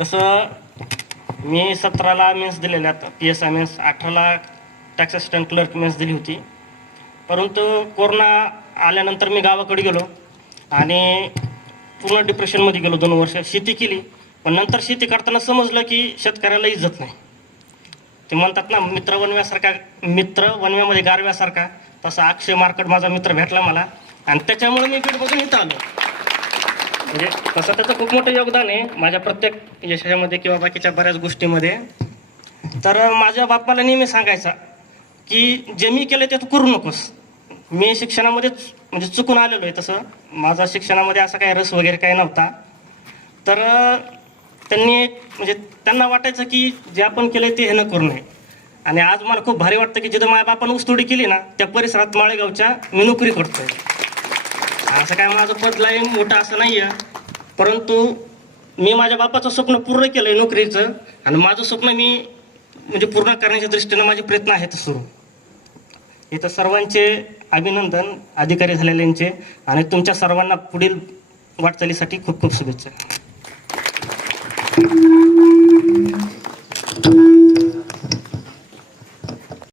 तसं मी सतराला मेन्स दिलेल्या पी एस आय मेन्स अठराला टॅक्स असिस्टंट क्लर्क मेन्स दिली होती. परंतु कोरोना आल्यानंतर मी गावाकडे गेलो आणि पूर्ण डिप्रेशनमध्ये गेलो दोन वर्ष. शेती केली पण नंतर शेती करताना समजलं की शेतकऱ्याला इज्जत नाही. ते म्हणतात ना मित्र वनव्यासारखा मित्र वनव्यामध्ये गारव्यासारखा तसा अक्षय मार्कट माझा मित्र भेटला मला. आणि त्याच्यामुळे मी बीडमधून इथं आलो. म्हणजे तसं त्याचं खूप मोठं योगदान आहे माझ्या प्रत्येक यशामध्ये किंवा बाकीच्या बऱ्याच गोष्टीमध्ये. तर माझ्या बाप्पाला नेहमी सांगायचा की जे मी केलं ते तू करू नकोस. मी शिक्षणामध्येच म्हणजे चुकून आलेलो आहे तसं. माझा शिक्षणामध्ये असा काही रस वगैरे काही नव्हता. तर त्यांनी म्हणजे त्यांना वाटायचं की जे आपण केलं ते हे न करू नये. आणि आज मला खूप भारी वाटतं की जिथं माझ्या बापानं ऊसतोडी केली ना त्या परिसरात माळेगावच्या मी नोकरी करतोय. असं काय माझं पद लय मोठं असं नाही आहे परंतु मी माझ्या बापाचं स्वप्न पूर्ण केलं आहे नोकरीचं आणि माझं स्वप्न मी म्हणजे पूर्ण करण्याच्या दृष्टीनं माझे प्रयत्न आहेत सुरू. इथं सर्वांचे अभिनंदन अधिकारी झालेल्यांचे आणि तुमच्या सर्वांना पुढील वाटचालीसाठी खूप खूप शुभेच्छा.